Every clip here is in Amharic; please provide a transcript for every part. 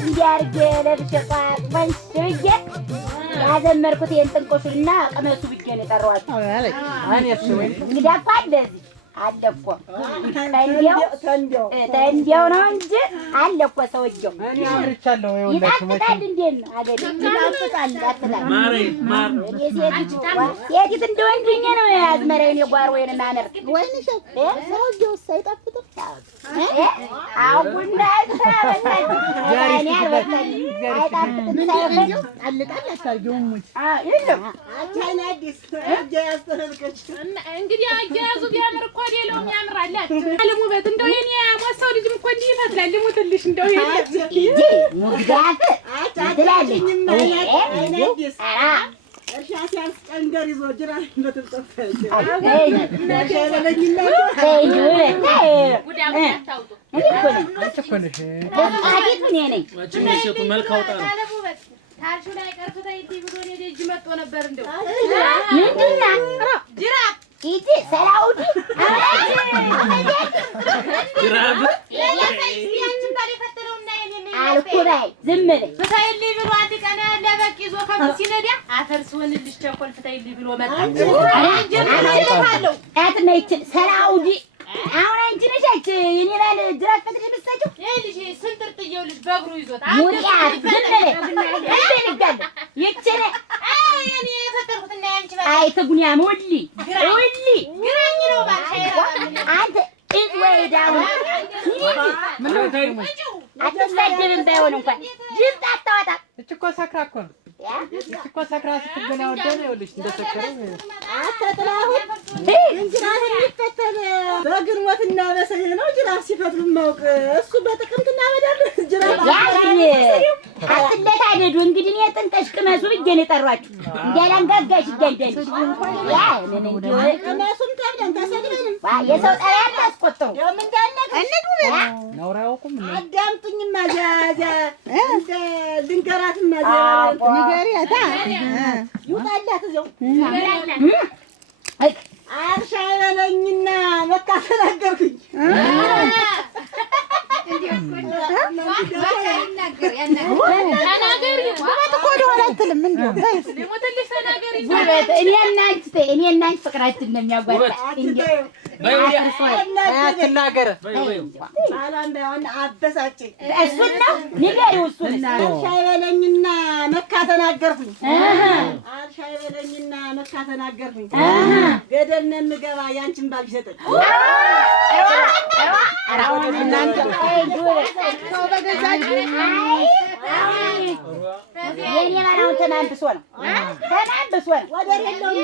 እንዲያርግ ለብሸቋት ወንስዬ ያዘመርኩት የእንጥንቆሹና ቀመሱ ብዬ ነው የጠራኋቸው። እንግዲህ እኮ እንደዚህ አለ እኮ ተንዲያው ነው እንጂ አለ እኮ ሰውዬው እኔ አምርቻለሁ። ይጣፍጣል። እንዴት ነው አገሬ? ይጣፍጣል። የሴት እንደ ወንድኜ ነው አዝመራዬን የጓሮዬን ማመር ወይንሽ ሰውዬው አይጣፍጥም። አሁን ዛሬ አልበላኝ አይጣፍጥም። ሳይሆን አልጣል አታርጊውም ሙት አቻይና አዲስ ያስተረልከች እንግዲህ አያያዙ ቢያምር እኮ ሌላው ያምራል። አለሙበት እንደው የኔ ሞሳው ልጅም እኮ እንዲህ ይመስላል። ልሙትልሽ እንደው የኔ ሙጋት አታድላለኝ አዲስ እርሻ ሲያስቀንደር ይዞ ጅራን በተጠፈች ታርሹ ላይ ቀርቶታ ይቲ ብሎ ነው ደጅ መጥቶ ነበር። እንደው ምንድና ጅራፍ ይቲ ሰላውዲ ጅራፍ ያንቺን ባለ ፈተረውና አልኩራይ ዝም በይ ፍታይልኝ ብሎ አንድ ቀን ለበቅ ይዞ ከብት ሲነዳ አፈር ሲሆንልሽ ቸኮል ፍታይልኝ ብሎ መጣ። አለው አትነይች ሰላውዲ አሁን አንቺ ነሽ የኔ ባል ጅራፍ ፈትሽ የምትሰጪው ልጅ ስንጥርጥየው ልጅ በእግሩ ይዞት ሙሪያ ዝም በይ ይችላል ይችላል እኔ የፈጠርኩትና ያንቺ ባል አይ ተጉኛም ወሊ ግራኝ ነው ባልሽ አንተ እዝ ወይ ዳው ምን ነው ታይ አትሰደብም ባይሆን እንኳን ጅብት አታወጣ እኮ ሰክራ እኮ ነው እኮ ሰክራ ስትገና ወደነ ይኸውልሽ እንደሰከረ አተጥላሁ እንጅራህ የሚፈተል በግንቦትና በሰኔ ነው። ጅራፍ ሲፈትሉ ማውቅ እሱ በጥቅምትና በዳር ጅራፍ አትለታደዱ። እንግዲህ እኔ ጥንቀሽ ቅመሱ ብዬ ነው የጠሯችሁ እንዳላንጋጋሽ ይገንደል ያ ምን እንዲሁ እነሱም ተብለን ተሰድበንም የሰው ጠሪያ አታስቆጥሩ ደም እንዳለቀ ነውራ ያውቁም አዳምጡኝማ ጃጃ እንደ ድንገራትማ ንገሪያታ ይውጣላት እዚያው አርሻ በለኝና በቃ ተናገርኩኝ። እኔ እና አንቺ ፍቅራችን ነው የሚያጓዳ አትናገር አበሳጨኝ። እሱን ነው ንገሪው። እሱን አርሻ በለኝና መካ ተናገርኩኝ። አርሻ በለኝና መካ ተናገርኩኝ። ገደል ነው የምገባ ያንቺን ባል ይሰጠኝ። የኔ ባላውን ተማንብሶ ነው ወደር የለውም።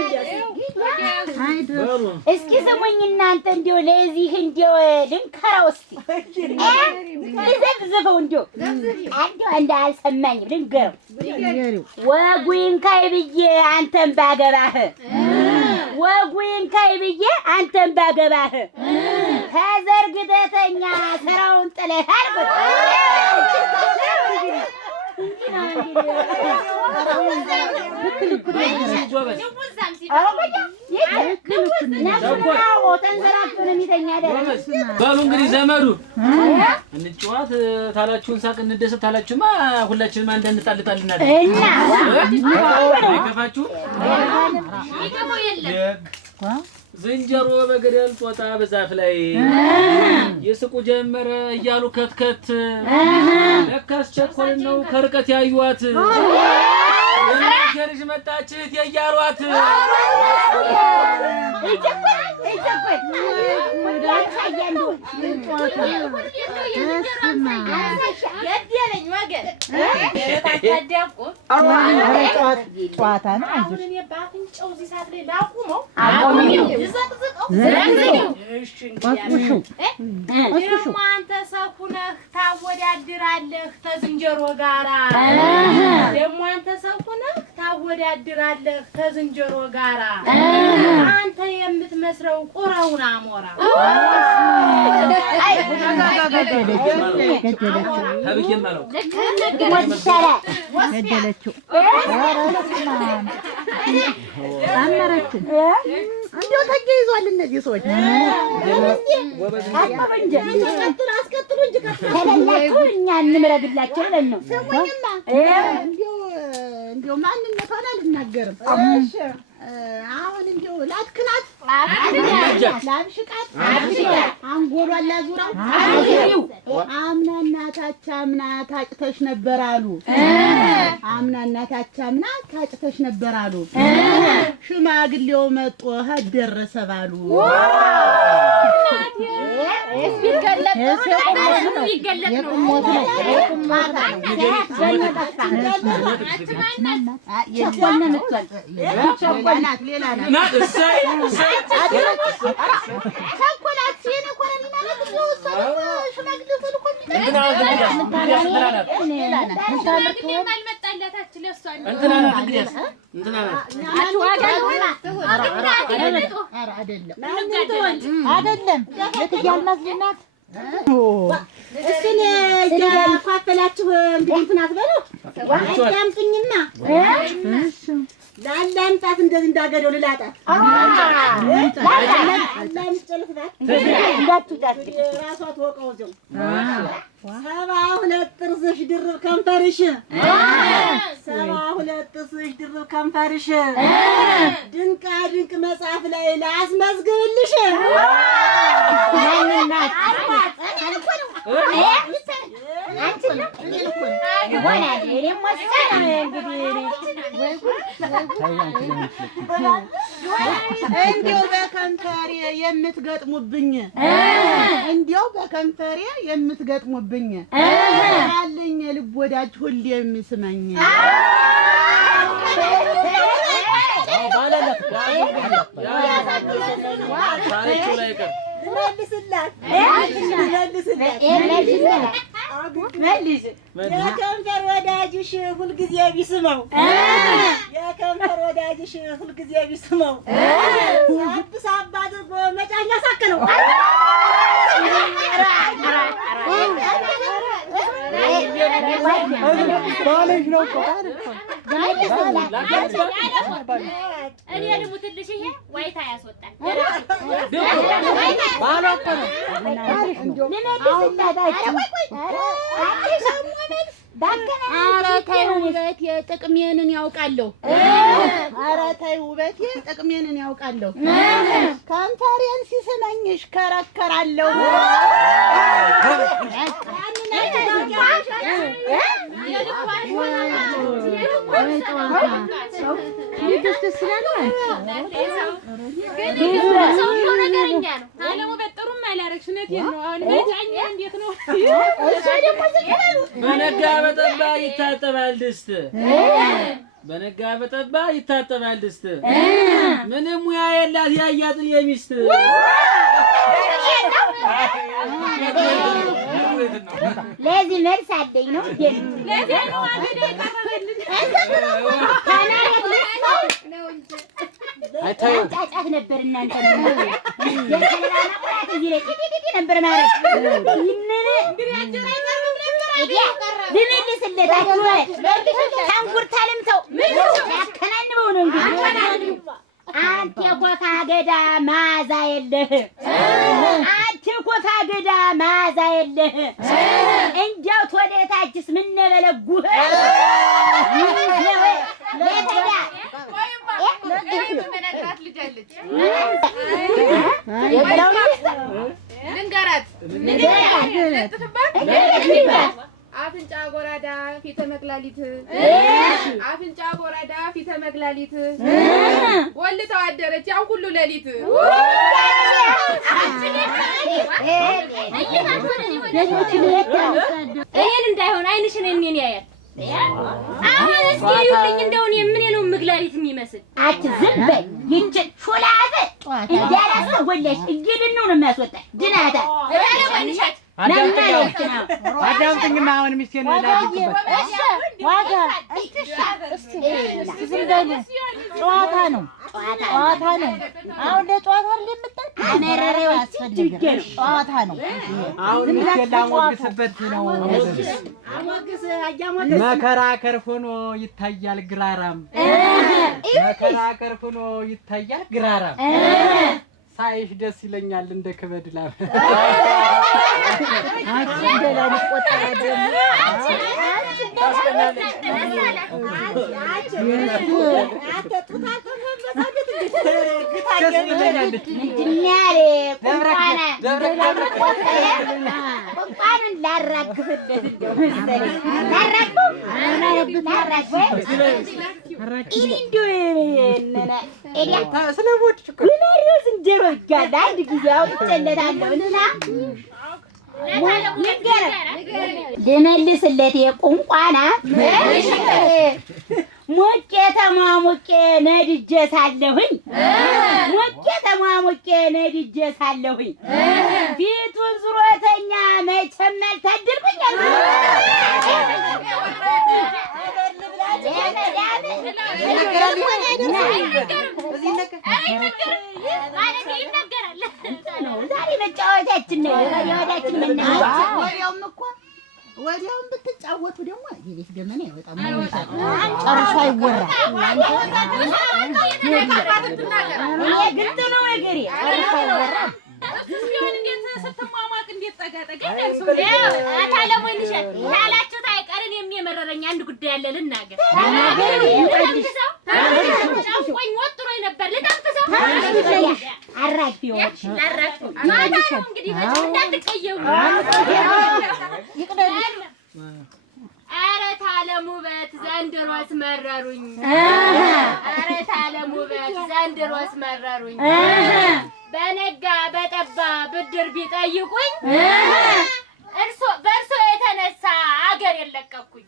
እስኪ ስሙኝ እናንተ እንዲያው ለዚህ እንዲያው ልንከራው እስኪ ልዘብዝበው እንዲያው እንዳልሰማኝም ልንገረው ወጉን ካይ ብዬ አንተን ባገባህ ወጉን ካይ ብዬ አንተን ባገባህ ተዘርግተተኛ ስራውን ጥለህ አልኩት። በሉ እንግዲህ ዘመዱ እንጫወት ታላችሁን ሳቅ እንደሰት ታላችሁማ ሁላችንም አንድ እንጣልጣል እናደርግ አይከፋችሁ። ዝንጀሮ በገደል ጦጣ በዛፍ ላይ የስቁ ጀመረ እያሉ ከትከት ለካስ ቸኮል ነው ከርቀት ያዩዋት የልጅ መጣች እያሏት ጨዋታ ነው። አንተ ሰው ሁነህ ታወዳድራለህ ተዝንጀሮ ጋራ ደግሞ አንተ ሰው ሁነህ ታወዳድራለህ ተዝንጀሮ ጋራ አንተ የምትመስለው ቁራውን አሞራ ገደለችው አመረችን እንዴው ተገይዟል። እነዚህ ሰዎች አስቀጥሉ እንጂ ከሌላችሁ እኛ እንምረግላቸው ብለን ነው። ስሙኝማ እንዲያው ማንነቷን አልናገርም። አሁን እንዲያው ላትክናት ላብሽቃት አንጎሏን ላዙራው አምናና ታቻምና ታጭተሽ ነበር አሉ። አምናና ታቻምና ታጭተሽ ነበር አሉ። ሽማግሌው መጦ ደረሰ ባሉ አይደለም ለትያልማዝናት እሱን ያፋፈላችሁ እንትን አትበሉ። ያምጡኝና ላላምጣት እንደዚህ እንዳገደው ልላጣት ላምጨልፍታት ራሷ ትወቀው እዚያው 72 ጥርስሽ ድርብ ከንፈርሽ 72 ጥርስሽ ድርብ ከንፈርሽ ድንቃ ድንቅ መጽሐፍ ላይ ላስመዝግብልሽ። እንዲያው በከንፈሬ የምትገጥሙብኝ እንዲያው በከንፈሬ የምትገጥሙብኝ አለኝ ልብ ወዳጅ ሁሌ የሚስመኝ የከንፈር ወዳጅሽ ሁልጊዜ ቢስመው የከንፈር ወዳጅሽ ሁልጊዜ ቢስመው አዲስ አበባ አድርጎ መጫኛ ሳከለው እኔ ልሙትልሽ ይሄ ዋይታ ያስወጣል። ኧረ ተይ ውበቴ ጥቅሜንን ያውቃለሁ። ኧረ ተይ ውበቴ ጥቅሜንን ያውቃለሁ። ከንፈሬን ሲስመኝ እሽከረከራለሁ። በነጋ በጠባ ይታጠባል ድስት በነጋ በጠባ ይታጠባል ድስት ምንም ሙያ የላት ያያጥን የሚስት ለዚህ መልስ አለኝ ነው ለዚህ ነው አገዳ ጫጫት ነበር እናንተ ነው የከለላ ማቁራት እዚህ ላይ ጢጢ ነበር ማለት ይነነ ልመልስለታችሁ ታንጉርታልምተው ያከናንበው ነው እንግዲህ አንተ ኮካ ገዳ ማዛ የለህ አንተ ኮካ ገዳ ማዛ የለህ እንዴው ወደታችስ ምን ነበለጉህ ለተዳ መነግራት ልጅ ልንገራት አፍንጫ ጎራዳ ፊተ መቅላሊት አፍንጫ ጎራዳ ፊተ መቅላሊት ወልተው አደረች ያን ሁሉ ሌሊት እኔን እንዳይሆን አይንሽን እኔን ያያል። አሁን እስኪ ይውልኝ እንደው እኔ ምን ነው መግላሊት የሚመስል አት ዝም በይ ይጭ ሾላዘ እንዲያላስ ወለሽ እግድን ነው የሚያስወጣ ድናታ ወንሻት አዳምጥኝማ አሁን ሚስቴን ላድርግበት ዋጋ ጨዋታ ነው ጨዋታ ነው። አሁን ለጨዋታ እንደምጣጥ አነራሪው ያስፈልጋል። ጨዋታ ነው። አሁን ሚስቴን ላሞግስበት ነው። መከራከር ሆኖ ይታያል ግራራም መከራከር ሆኖ ይታያል ግራራም ሳይሽ ደስ ይለኛል እንደ ክበድ ላም ልመልስለት የቁንቋና ሞቄ ተሟሙቄ ነድጄ ሳለሁኝ ሞቄ ተሟሙቄ ነድጄ ሳለሁኝ ፊቱን ዙሮተኛ መቼም አልታደልኩኝ ዛሬ መጫወቻችን ነው። ወዲያችን ወዲያውም ብትጫወቱ ደግሞ የቤት ገመና ይወጣል። ጨርሶ አይወራም። ግልጥ ነው ነገሬ። ጨርሶ አይወራም። ሲሆን እንዴት ስትማማቅ እንዴት ጠጋጠጋ አታለሞልሻል ያላችሁት አይቀርን የሚመረረኝ አንድ ጉዳይ አለ ልናገር። ጫንቆኝ ወጥሮኝ ነበር ልጠብሰው አራፊዎች ማታ ነው እንግዲህ እንዳትቀየሙ። ኧረ ታለም ውበት ዘንድሮስ መረሩኝ። ኧረ ታለም ውበት ዘንድሮስ መረሩኝ። በነጋ በጠባ ብድር ቢጠይቁኝ በእርሶ የተነሳ አገር የለቀኩኝ።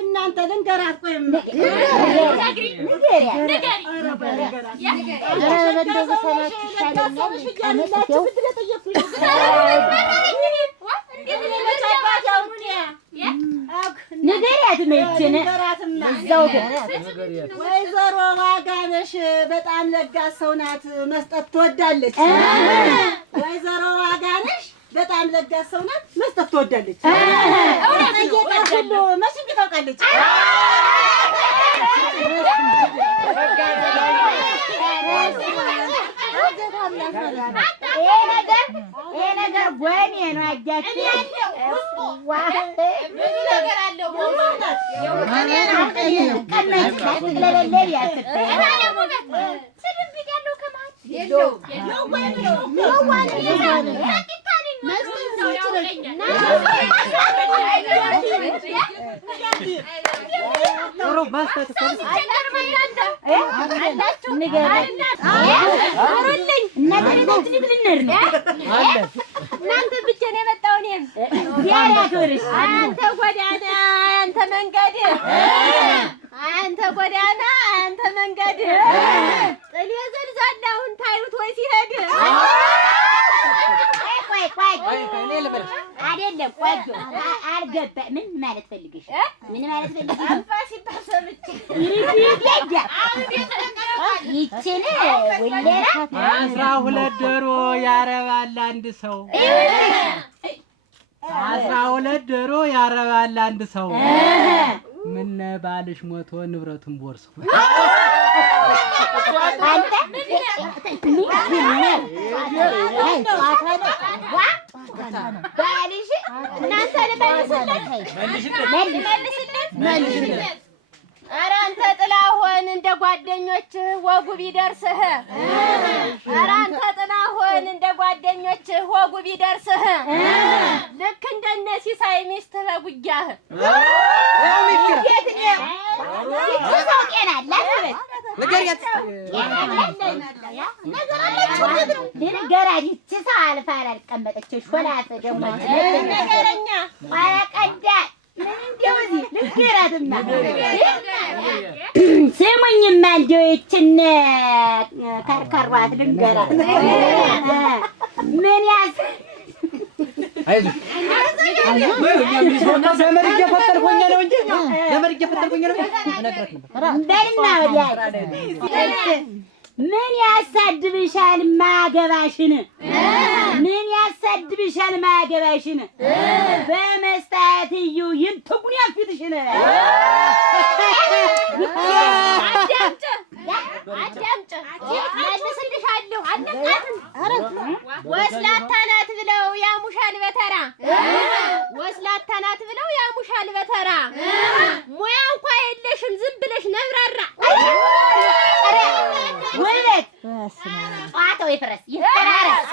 እናንተ ልንገራት ቆይም ንገሪያት መቼም እዛው ወይዘሮ ዋጋነሽ በጣም ለጋስ ሰው ናት፣ መስጠት ትወዳለች። ወይዘሮ ዋጋነሽ በጣም ለጋስ ሰው ናት፣ መስጠት ትወዳለች። እውነት ሁሉ መቼም ታውቃለች። ይሄ ነገር ጎኔ ነው። አጃችሁ ነገር አለው እናንተ ብቻ ነው የመጣው። እኔም አንተ ጎዳና አንተ መንገድ አንተ ጎዳና አንተ መንገድ ጥሌ ዘልዛላውን ታዩት ወይ ሲሄድ አይደለም አልገባም። ምን ማለት ፈልግሽ? ምን ማለት ፈልግሽ? አባሽ ታሰብች ይችን ወለራ 12 ዶሮ ያረባል አንድ ሰው 12 ዶሮ ያረባል አንድ ሰው ምን ባልሽ ሞቶ ንብረቱን ቦርሶ አንተ ባልሽ እናንተ መልስለት ኧረ አንተ ጥላሁን እንደ ጓደኞችህ ወጉ ቢደርስህ ኧረ አንተ ጥላሁን እንደ ጓደኞችህ ወጉ ቢደርስህ ልክ እንደነ ሲሳይ ሚስትህ በጉያህ ነገረኛ ስሙኝማ እንደው ይችን ከርከሯት ልንገራት ምን ያዝ ዘመድ እየፈጠርኩኝ ነው እንጂ ዘመድ እየፈጠርኩኝ ነው። በልና ወዲያ ምን ያሳድብሻል ማገባሽን ምን ያሳድብሻል ማገባሽን በመስጠት እዩ ይንተጉን ያፊትሽን አዳምጭ መልስልሻለሁ አለቃትም ወስላታ ናት ብለው ያሙሻል በተራ ወስላታ ናት ብለው ያሙሻል በተራ ሙያ እንኳን የለሽም ዝም ብለሽ ነብራራ ወይኔት ጧታው ይፈረስ ይፈራረስ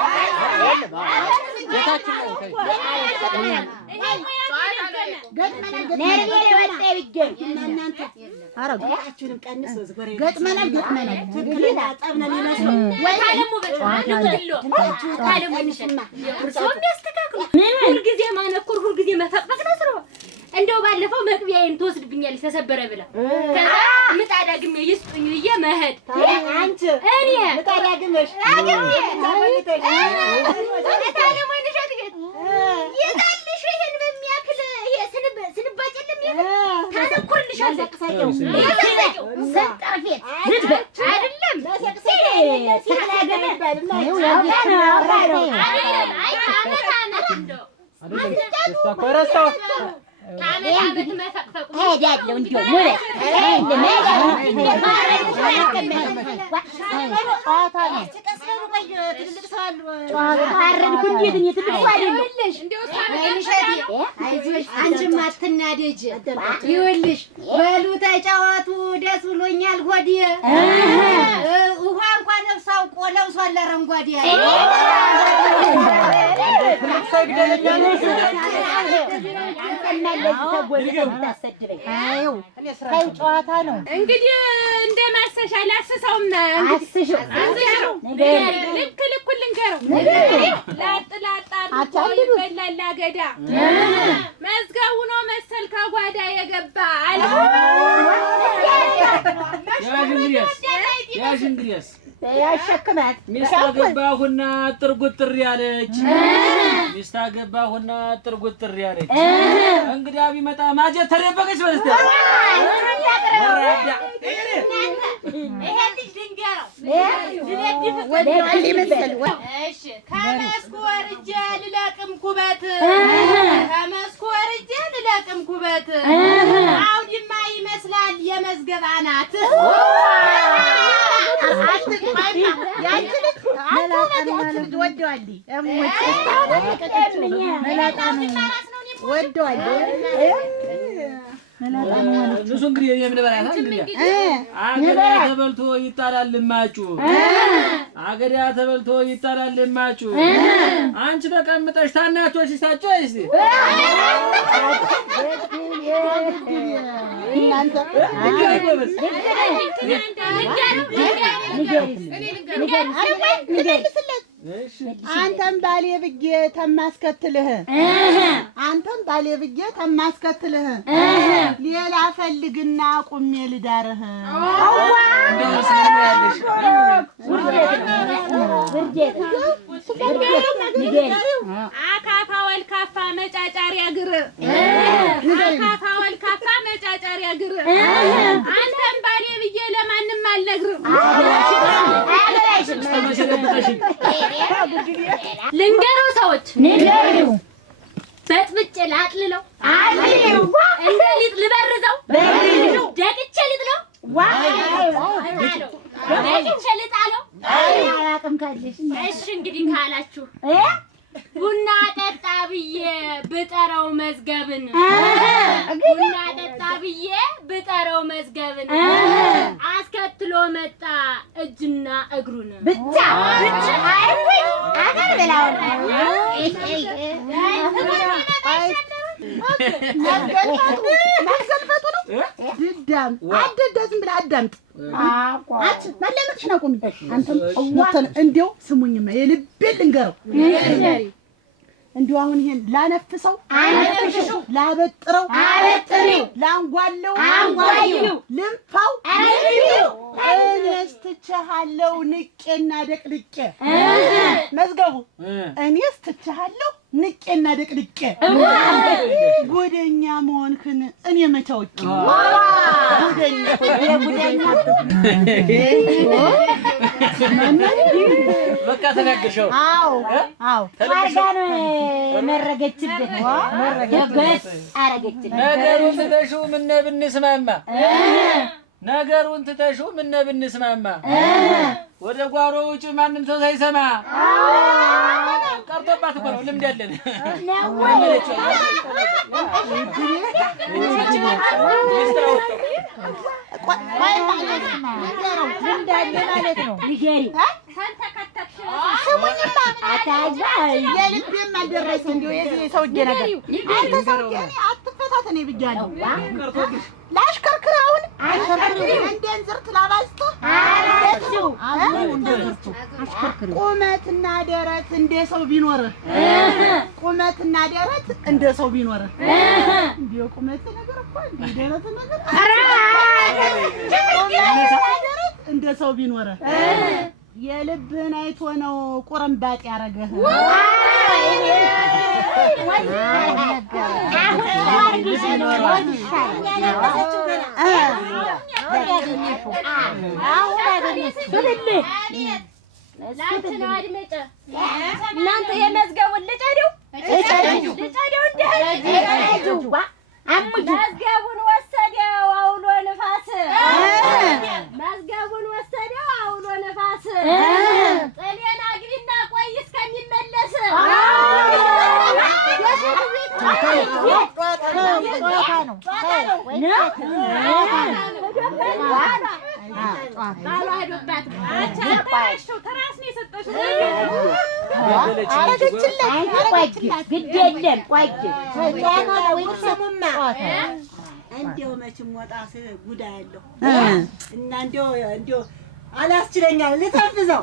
ሁልጊዜ ማነኩር ሁልጊዜ መፈቅፈቅ ነው ስራው እንደው ባለፈው መቅቢያዬን ትወስድብኛለች ተሰበረ ብላ ከዛ ምጣድ አግሜ ይስጡኝ ብዬ መሄድ አንቺ እኔ ምጣድ አግሜሽ አግሜ ታለሙ እንሻት ይዛልሽ ይሄን በሚያክል ይሄ ስንባጨልም ታተኩርልሻል ዘቅሳቸው ሰጣፊት አይደለም ሲያላገበ ነው አይ አመት እንደው ኮረስታው አመት መፈቅፈቁ ሄዳለሁ እንዴ ሙለት አንቺማ አትናደጂ ይኸውልሽ በሉ ተጫወቱ ደስ ብሎኛል ሆዴ ውሃ እንኳን ነፍስ አውቆ ለብሷል አረንጓዴ ጨዋታ ነው እንግዲህ እንደማሰሻ ላስሰውም አስሽው ልክ ልኩን ልንገረው ላጥ ላጥ አድርጎ ይበላል አገዳ መዝገቡ ነው መሰል ከጓዳ የገባ አለ ያዥ እንግዲያስ ያሸክማት ሚስት አገባሁና ጥርጉጥር ያለች ሚስት አገባሁና ጥርጉጥር ያለች እንግዲህ ቢመጣ ማጀት ተደበቀች በለስተ ይሄ ልጅ ድንጋው እሺ ከመስኩ ወርጄ ልለቅም ኩበት ከመስኩ ወርጄ ልለቅም ኩበት አውድማ ይመስላል የመዝገብ አናት እሱ እንግዲህ የምንበላታ እንግዲህ አገዳ ተበልቶ ይጣላል ማጩ አገዳ ተበልቶ ይጣላል ማጩ አንቺ ተቀምጠሽ ታናቶች ሲሳቸው አይስ እናንተ አንተም ባሌ ብዬ ተማስከትልህ አንተም ባሌ ብዬ ተማስከትልህ ሌላ ፈልግና ቁሜ ልዳርህ አካፋ ወልካፋ መጫጫሪያ ግር አካፋ ወልካፋ መጫጫሪያ ግር አንተም ባሌ ብዬ ለማንም አልነግርም ልንገረው ሰዎች ንገሪው በጥብጬ ላጥልለው አጥልለው እንደ ሊጥ ልበርዘው በርዘው ደቅቼ ልጥለው ደቅቼ ልጣለው አያውቅም ካለሽ እሺ እንግዲህ ካላችሁ ቡና ጠጣ ብዬ ብጠራው መዝገብን ቡና ጠጣ ብዬ ብጠራው መዝገብን አስከትሎ መጣ እጅና እግሩን ብቻ አይወይ አገር ብላው ማዘልፈቱ ነው ድዳም አደዳዝም ብላ አዳምጥ አጭ ማለምሽ ነው ቆም አንተም ወተን እንዴው ስሙኝማ የልቤን ልንገረው እንዴው አሁን ይሄን ላነፍሰው አነፍሽው ላበጥረው አበጥሪው ላንጓለው አንጓይው ልምፋው አረግሪው እኔስ ትቻሃለው ንቄና ደቅልቄ መዝገቡ እኔስ ትቻሃለው ንቄና ደቅድቄ ጎደኛ መሆንክን እኔ መቼ አውቄ ጎደኛ በቃ ተናገርሽው። አዎ ታርጋን መረገችብህ አረገችብህ። ነገሩን ትተሽው ምን ብንስማማ ነገሩን ትተሽው ምን ብንስማማ ወደ ጓሮ ውጭ ማንም ሰው ሳይሰማ ቀርቶባት እኮ ነው ልምድ ያለን ማለት ነው። ንገሪ ስሙኝማ የልቤም አልደረሰ እንደው የዚህ ሰውዬ ነገር አንተ ሰውዬ አትፈታተኔ ብያለሁ። ላሽከርክራውን እንደ እንዝርት ላባዝቶ ቁመትና ደረት እንደ ሰው ቢኖርህ ቁመትና ደረት እንደ ሰው ቢኖርህ እንደው ቁመት ነገር እኮ እንደ ደረት ነገር ደረት እንደ ሰው ቢኖርህ የልብህን አይቶ ነው ቁርምባጥ ያረገህ። እናንተ የመዝገቡን ልጨደው መዝገቡን ወሰደው አውሎ ነፋስ መዝገቡን ወሰደው አውሎ ነፋስ ጥሌና ግቢና ቆይ እስከሚመለስ እንደው መቼም ወጣ ጉዳ ያለው እና እንደው አላስችለኛል ልተንፍዘው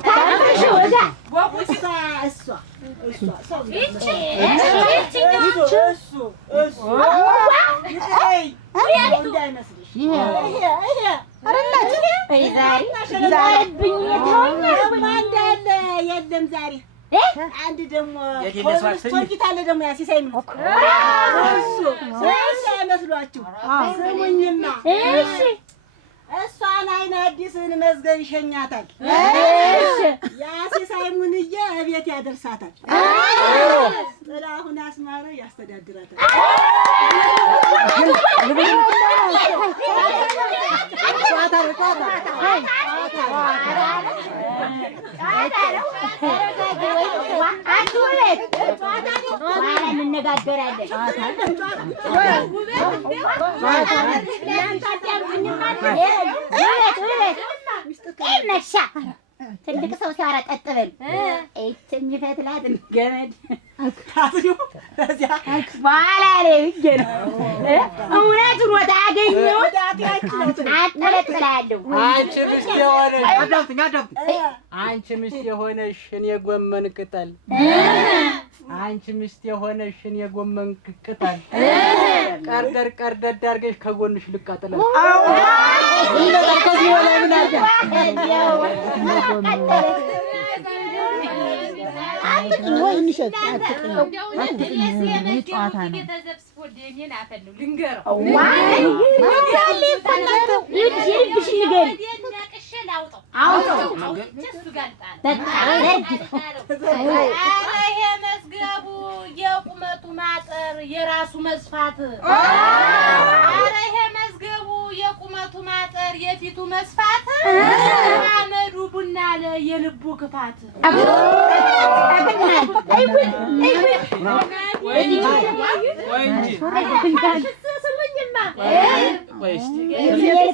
የለም ዛሬ አንድ ደግሞ ሶልኪት አለ ደግሞ ያ ሲሳይ ነው እሱ አይመስሏችሁ ስሙኝማ እሷን አይን አዲስን መዝገብ ይሸኛታል ያ ሲሳይ ሙንዬ እቤት ያደርሳታል ጥላሁን አስማረ ያስተዳድራታል ትልቅ ሰው ሲያወራ ቀጥ በል የሚፈትላት ገመድ በኋላ ላይ ብዬሽ ነው እውነቱን ወጣ አገኘሁት አጠለጥላለሁ። አንቺ ምስት የሆነሽ እኔ ጎመን ቅጠል አንቺ ምስት የሆነሽ እኔ ጎመን ቅጠል ቀርደር አድርገሽ ከጎንሽ ልቃጠላል። መዝገቡ የቁመቱ ማጠር የራሱ መስፋት መዝገቡ የቁመቱ ማጠር የፊቱ መስፋት አመዱ ቡና አለ የልቡ ክፋት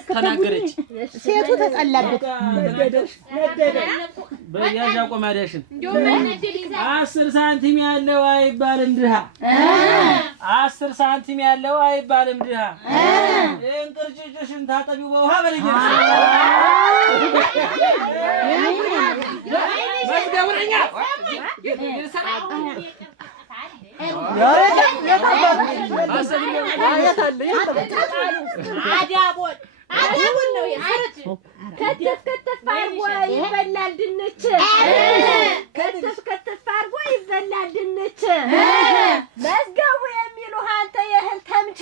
ተናገረች ሴቱ ተጠላበት በያዣ ቆማዳሽን 10 ሳንቲም ያለው አይባልም ድሃ 10 ሳንቲም ያለው አይባልም ድሃ እንቅርጭጭሽን ታጠቢው በውሃ በለኝ መዝገቡኛ አዳቦን ነው ከተፍ ከተፍ አድርጎ ይበላል ድንች ከተፍ ከተፍ አድርጎ ይበላል ድንች መዝገቡ የሚሉህ አንተ የእህል ተምች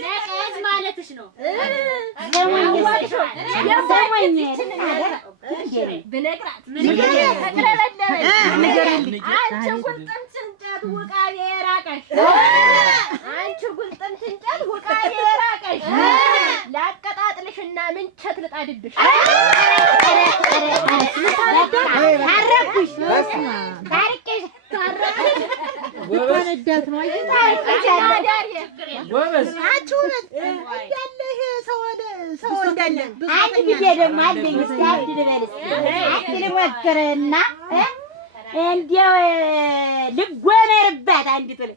ነቀዝ ማለትሽ ነው። ብነግራት አንቺ ጉልጥምት እንጨት ውቃቤ የራቀሽ አንቺ ጉልጥምት እንጨት ውቃቤ የራቀሽ ላቀጣጥልሽና ምንቸት ልጣድብሽ ታረኩሽ ታርቄሽ ወረዳት ነው ጎበዝ አንቺ ሁለት እንዳለ ይሄ ሰው እንዳለ አንድ ጊዜ ደግሞ አለኝ እስኪ አንድ ልበልስ አንድ ልሞክርና እንዲያው ልጎመርባት አንድ ጥል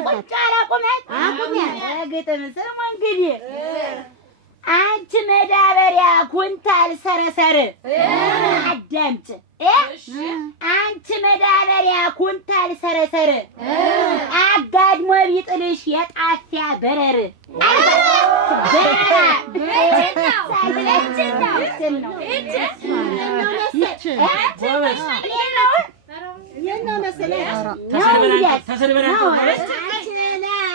በቁጭ አላቁመት ግጥም ስሙ እንግዲህ አንቺ መዳበሪያ ኩንታል ሰረሰር አዳምጭ አንቺ መዳበሪያ ኩንታል ሰረሰር አጋድሞ ቢጥልሽ የጣፊያ በረር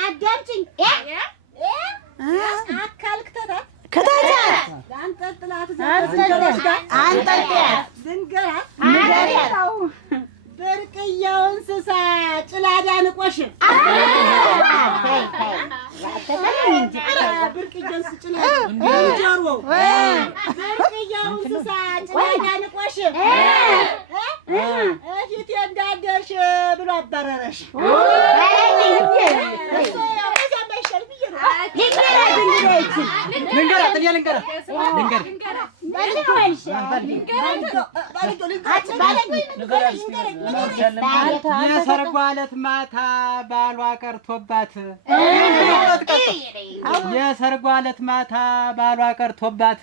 አዳምጭኝ አካልክተታት ብርቅዬው እንስሳ ጭላዳ ንቆሽ ብርቅዬው እንስሳ ጭላዳ ንቆሽ እፊቴ እንዳደርሽ ብሎ አባረረሽ የሰርጓ ዕለት ማታ ባሏ ቀርቶባት የሰርጓ ዕለት ማታ ባሏ ቀርቶባት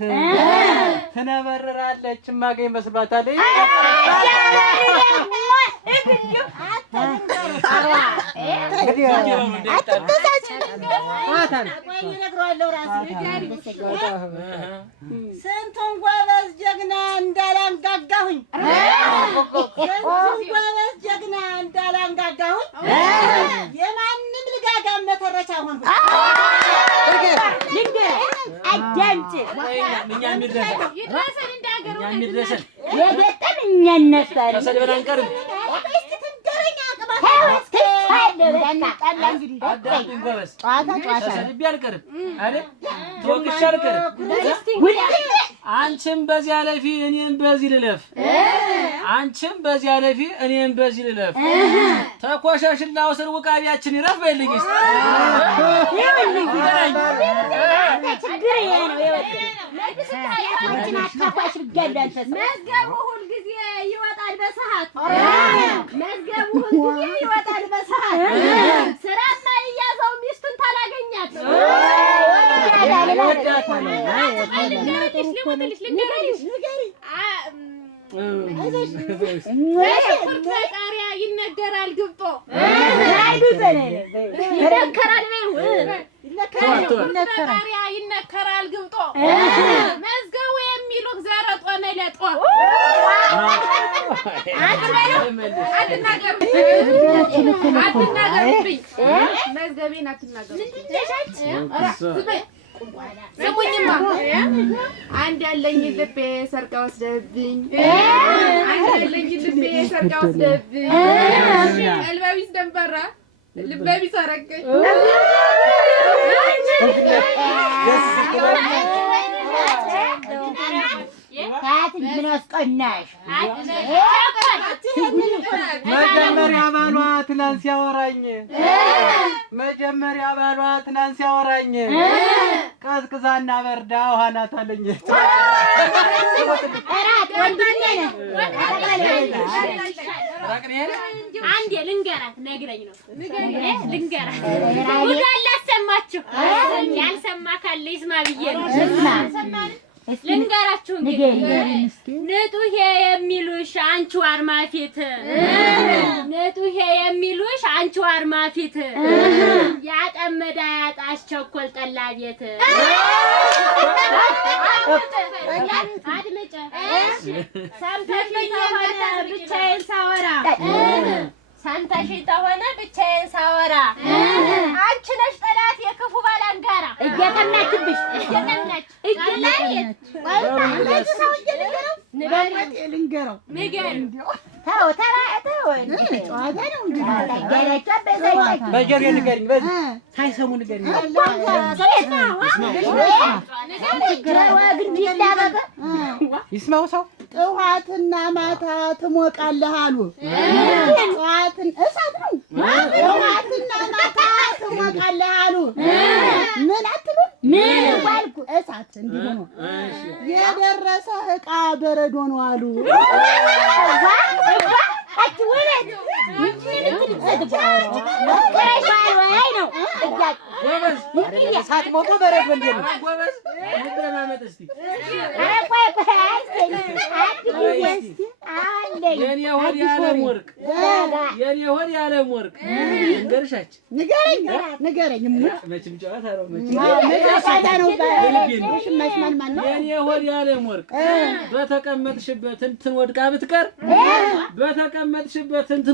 ትነበርራለች ማገኝ መስሏታል። ስንቱን ጎበዝ ጀግና እንዳላንጋጋሁኝ የማንም ልጋጋም መተረቻ ሆንኩ። አዳምጪ የገጠም እኛ እነሳለን ተሰድበን አንቀርም። ተሰድቤ አልቀርም አይደል? ተወቅሼ አልቀርም። አንቺም በዚያ ለፊ እኔም በዚህ ልለፍ፣ አንቺም በዚያ ለፊ እኔም በዚህ ልለፍ። ተኮሸሽላው ስር ውቃቢያችን ይረፍ በልኝ እስቲ መዝገቡ ሁልጊዜ ይወጣል በሰዓት መዝገቡ ሁልጊዜ ይወጣል በሰዓት ስራና እያዘው ሚስቱን ታላገኛት ቃሪያ ይነገራል ግብጦ ቃሪያ ይነከራል ግብጦ መዝገቡ የሚሉት ዘረጦ ነለጦ አትናገሩብኝ መዝገቤን አትናገሩ። ስሙኝማ አንድ ያለኝ ልቤ ሰርቃ ወስደብኝ አንድ ያለኝ ልቤ ሰርቃ ወስደብኝ ቀልበቢስ ደንበራ ልበቢስ አረገኝ መጀመሪያ ባሏ ትናንት ሲያወራኝ ቀዝቅዛና በርዳ ውሃ ናት አለኝ። አንዴ ልንገራት ነግረኝ ነው ልንገራት ጉድ አላሰማችሁ ያልሰማ ካለ ይስማ ብዬ ነው ልንገራችሁ እንግዲህ ንጡሄ የሚሉሽ አንቺ አርማፊት ነጡሄ የሚሉሽ አንቺ አርማፊት ያጠመዳ ያጣሽ ቸኮል ጠላ ቤት አድምጪ ሰምተሽኝ ተሆነ ብቻዬን ሳወራ አንቺ ነሽ ጠላት የክፉ ባላንጋራ እየቀናችብሽ ልንገረው ተው ጨዋታ ነው እንጂ በጀሬ ንገሪኝ ሳይሰሙ ንገሪኝ ይስማው ሰው ጠዋትና ማታ ትሞቃለህ አሉ። ጠዋትን እሳት ነው። ጠዋትና ማታ ትሞቃለህ አሉ። ምን አትሉ? ምን ዋልኩ? እሳት እንዲሁ ነው። የደረሰ ዕቃ በረዶ ነው አሉ። እሳት ሞቆ በረዶ እንዴት ነው? የኔ ሆድ ያለም ወርቅ እንገርሻች ንገረኝ መቼም ጨዋታ ነው የኔ ሆድ ያለም ወርቅ በተቀመጥሽበት እንትን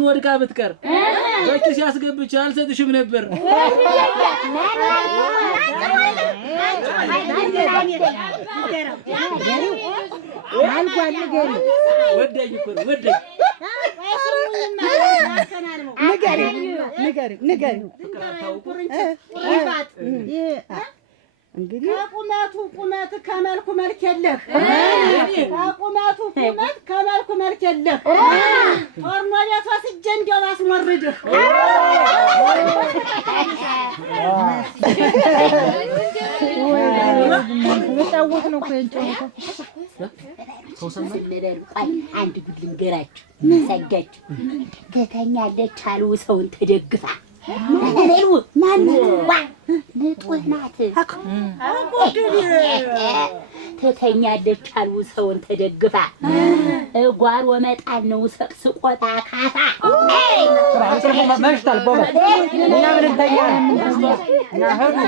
ወድቃ ብትቀር በኪስ ያስገብቼ አልሰጥሽም ነበር። ወደኝ እኮ ወደኝ ንገሪኝ እንግዲህ ቁመት ከመልኩ መልክ የለህ ከቁመቱ ቁመት ከመልኩ መልክ የለህ ጦርኖ ቤት ወስጄ እንዲያው አስሞርድህ መጣወት ነው እኮ እንጨዋታ አንድ ጉድ ልንገራችሁ ሰጋችሁ ከተኛለች አሉ ሰውን ተደግፋ ማን ንጡህ ናት ተተኛለች አሉ ሰውን ተደግፋ ጓሮ መጣል ነው ሰቅስቆታ ካፋ መሽታል ቦባ እኛ ምን እንተኛ እና ሄዱ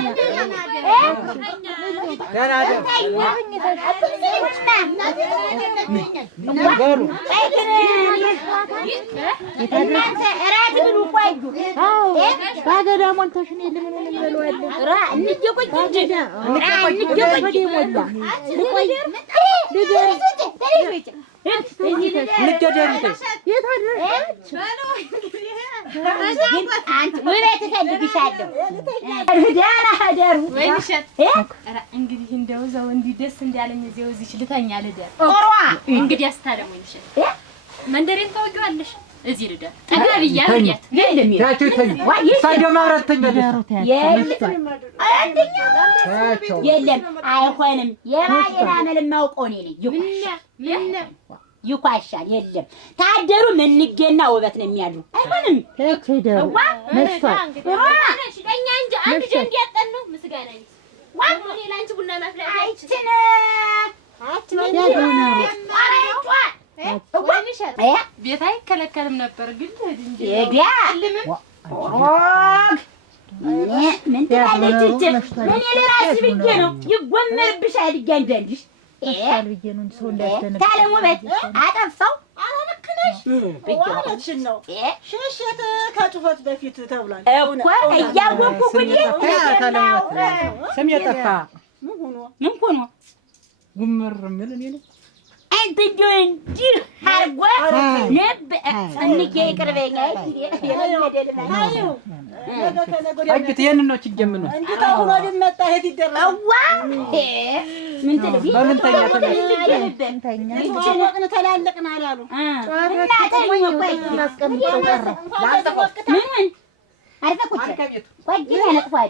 ገሩ እናንተ እራት ብሉ ቆዩ ባገዳ ሞልተሽን የለምን እንበለዋለን ራ እንጀቆይ እንጀዳ እንጀቆይ ሞላ ልቆይ እንግዲህ እንደው እዛው እንዲህ ደስ እንዳለኝ እዚያው እዚች ልተኛ ልደር እንግዲህ አስታረሙኝ መንደሬን ታውቂዋለሽ እዚህ ልደር ጠጋብያ ብያት የለም ሳይደማ አራተኛ የለም አይሆንም የባየና መልማውቀው ነኝ ይኳሻል የለም ታደሩ መንገና ውበት ነው የሚያድሩ አይሆንም ተከደሩ መስፋት ለኛ እንጂ አንድ ጀንድ ያጠኑ ምስጋና ነው ዋው ሌላ አንቺ ቡና ማፍላት አይችነ ቤት አይከለከልም ነበር ግን እንጂ የዲያ ምን ትላለች እጅ ምን ለራስ ብዬ ነው ይጎመርብሻል እያንዳንድሽ ብዬ ነው ሰው እንዳያስተነክ ታለም ውበት አጠፋው አላልክነሽ ዋለችን ነው ሽሽት ከጩኸት በፊት ተብሏል እኮ እያወቁ ጉዴ ስም የጠፋ ምን ሆኖ ጉምር ምን እኔ ነው አንተ እንዲህ አርጓ ነብ እንዴ ይቅርበኛ አግት ይሄን ነው ችግም ነው እንዴት አሁን ሊመጣ ሄድ ይደረግ ምን ትልቢ በምንተኛ ተኛ ወቅን ተላለቅና አላሉ እናተኝ ቆይ አስቀምጠው ቀረ ምን አርፈኩት ቆይ ነጥፋል